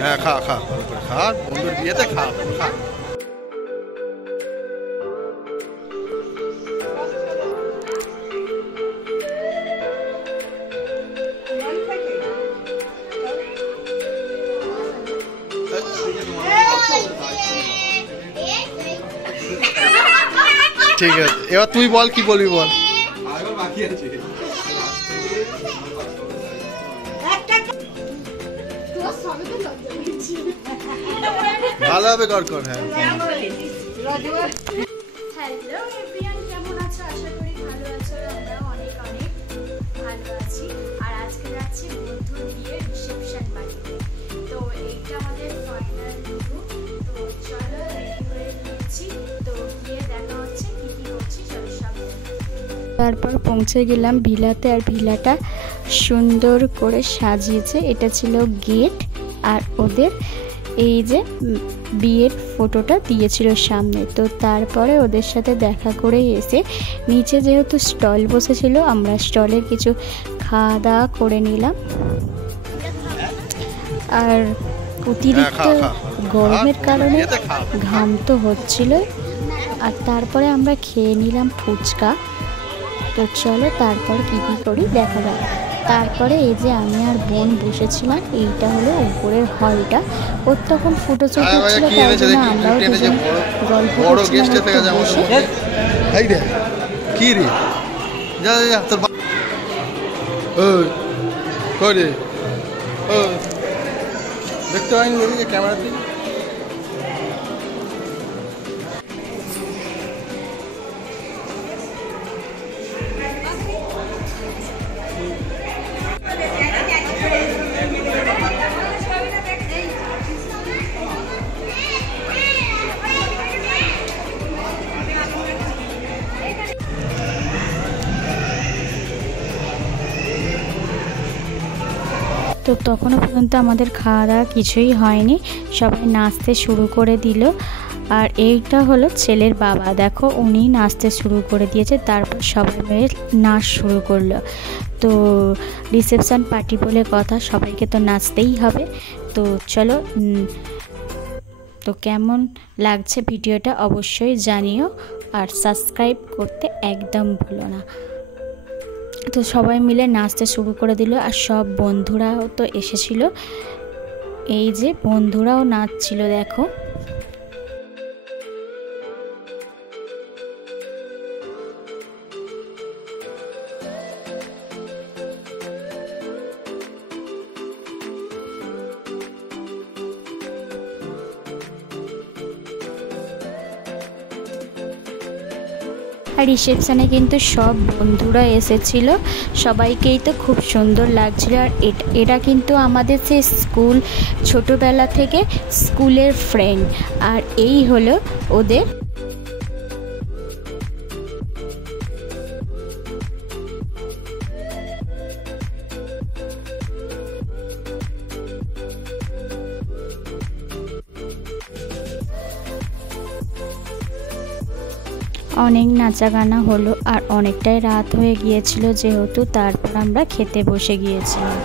হ্যাঁ খা খা ভালো করে খা, বন্ধুর বিয়েতে খা খা। ঠিক আছে, এবার তুই বল কি বলবি বল। ভালো হবে কর কর। হ্যাঁ হ্যালো এভরিওয়ান, কেমন আছো? আশা করি ভালো আছো। আমরাও অনেক অনেক ভালো আছি। আর আজকে যাচ্ছি বন্ধুর বিয়ের রিসেপশন পার্টিতে। তো এইটা আমাদের ফাইনাল ভিডিও। তো চলো রেডি হয়ে নিয়েছি, তো গিয়ে দেখা হচ্ছে কি কি করছি চলো সব। তারপর পৌঁছে গেলাম ভিলাতে, আর ভিলাটা সুন্দর করে সাজিয়েছে। এটা ছিল গেট, আর ওদের এই যে বিয়ের ফটোটা দিয়েছিল সামনে। তো তারপরে ওদের সাথে দেখা করে এসে নিচে যেহেতু স্টল বসেছিল, আমরা স্টলে কিছু খাওয়া দাওয়া করে নিলাম। আর অতিরিক্ত গরমের কারণে ঘাম তো হচ্ছিল। আর তারপরে আমরা খেয়ে নিলাম ফুচকা। তো চলো তারপর কী কী করি দেখা যাক। তারপরে এই যে আমি আর বোন বসেছিলাম, এইটা হলো উপরের হলটা। ওর তখন ফুটো চোট হচ্ছিল, তার জন্য আমরাও গল্প দেখতে পাইনি ক্যামেরা থেকে। তো তখনও পর্যন্ত আমাদের খাওয়া দাওয়া কিছুই হয়নি, সবাই নাচতে শুরু করে দিল। আর এইটা হলো ছেলের বাবা, দেখো উনি নাচতে শুরু করে দিয়েছে। তারপর সবাই মিলে নাচ শুরু করলো। তো রিসেপশন পার্টি বলে কথা, সবাইকে তো নাচতেই হবে। তো চলো, তো কেমন লাগছে ভিডিওটা অবশ্যই জানিও, আর সাবস্ক্রাইব করতে একদম ভুলো না। তো সবাই মিলে নাচতে শুরু করে দিল, আর সব বন্ধুরাও তো এসেছিল। এই যে বন্ধুরাও নাচছিল দেখো। আর রিসেপশানে কিন্তু সব বন্ধুরা এসেছিল, সবাইকেই তো খুব সুন্দর লাগছিল। আর এরা কিন্তু আমাদের সেই স্কুল, ছোটোবেলা থেকে স্কুলের ফ্রেন্ড। আর এই হলো ওদের অনেক নাচা গানা হলো। আর অনেকটাই রাত হয়ে গিয়েছিল যেহেতু, তারপর আমরা খেতে বসে গিয়েছিলাম।